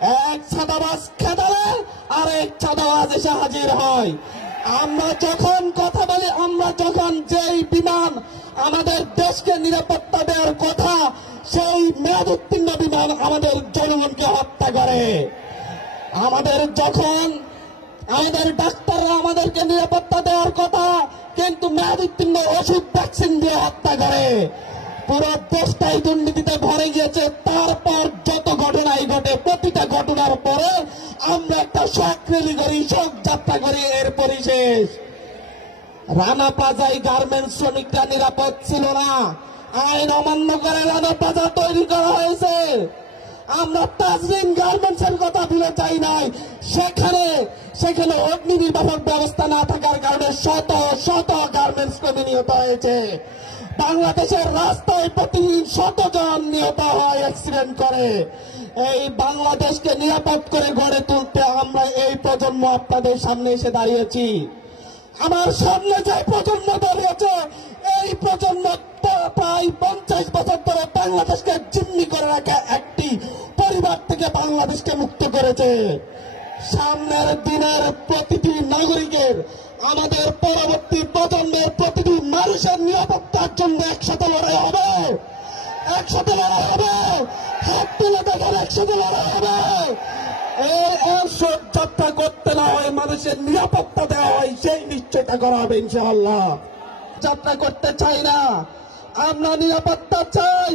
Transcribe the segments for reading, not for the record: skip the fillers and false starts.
এক ছাদাবাজ খেদালে আরেক ছাদাবাজ এসে হাজির হয়। আমরা যখন কথা বলি, আমরা যখন যেই বিমান আমাদের দেশকে নিরাপত্তা দেওয়ার কথা, সেই মেয়াদোত্তীর্ণ বিমান আমাদের জনগণকে হত্যা করে। আমাদের যখন আমাদের ডাক্তাররা আমাদেরকে নিরাপত্তা দেওয়ার কথা, কিন্তু মেয়াদোত্তীর্ণ ওষুধ ভ্যাকসিন দিয়ে হত্যা করে। পুরো দেশটাই দুর্নীতিতে ভরে গিয়েছে। তারপর যত ঘটনাই ঘটে, প্রতিটা ঘটনার পরে আমরা একটা শোক র্যালি করি, শোক যাত্রা করি, এরপরই শেষ। রানা প্লাজায় গার্মেন্টস শ্রমিকরা নিরাপদ ছিল না, আইন অমান্য করে রানা প্লাজা তৈরি করা হয়েছে। আমরা তাজরিন গার্মেন্টস এর কথা ভুলে যাই নাই। সেখানে অগ্নি নির্বাপক ব্যবস্থা না থাকার কারণে শত শত গার্মেন্টস কর্মী নিহত হয়েছে। বাংলাদেশের রাস্তায় প্রতিদিন শতজন নিহত হয় অ্যাক্সিডেন্ট করে। এই বাংলাদেশকে নিরাপদ করে গড়ে তুলতে আমরা এই প্রজন্ম আপনাদের সামনে এসে দাঁড়িয়েছি। আমার সামনে যে প্রজন্ম দাঁড়িয়েছে, এই প্রজন্ম প্রায় 50 বছর ধরে বাংলাদেশকে জিম্মি করে রাখা একটি পরিবার থেকে বাংলাদেশকে মুক্ত করেছে। সামনের দিনের প্রতিটি নাগরিকের, আমাদের পরবর্তী প্রজন্মের প্রতিটি মানুষের নিরাপত্তার জন্য একসাথে লড়াই হবে, একসাথে লড়াই হবে। হাত তুলে দেখেন, একসাথে লড়াই হবে। এই শোক যাত্রা করতে না হয়, মানুষের নিরাপত্তা দেওয়া হয়, সেই নিশ্চয়তা করা হবে ইনশাআল্লাহ। যাত্রা করতে চাই না, আমরা নিরাপত্তা চাই,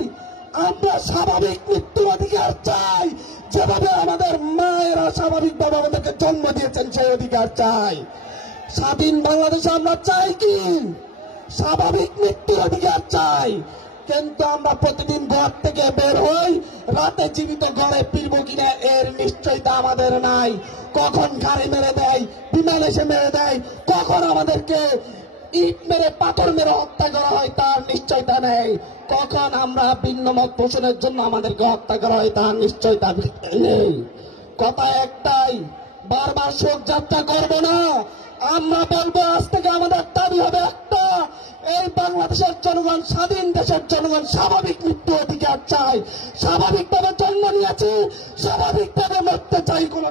আমরা স্বাভাবিক মৃত্যুর অধিকার চাই। যেভাবে আমাদের মায়েরা স্বাভাবিকভাবে আমাদেরকে জন্ম দিয়েছেন, সেই অধিকার চাই। স্বাধীন বাংলাদেশে আমরা চাই কি? স্বাভাবিক মৃত্যুর অধিকার চাই। কিন্তু আমরা প্রতিদিন ঘর থেকে বের হই, রাতে জীবিত ঘরে ফিরবো কিনা এর নিশ্চয়তা আমাদের নাই। কখন গাড়ি মেরে দেয়, বিমান এসে মেরে দেয়, কখন আমাদেরকে ইট মেরে পাথর মেরে হত্যা করা হয় তার নিশ্চয়তা নেই। কখন আমরা ভিন্ন মত পোষণের জন্য আমাদেরকে হত্যা করা হয় তার নিশ্চয়তা নেই। কথা একটাই, বারবার শোক যাত্রা করব না। আমরা বলবো, আজ থেকে আমাদের দাবি হবে একটা, এই বাংলাদেশের জনগণ, স্বাধীন দেশের জনগণ স্বাভাবিক মৃত্যু অধিকার চাই। স্বাভাবিকভাবে জন্ম নিয়েছি, স্বাভাবিকভাবে মরতে চাই। কোন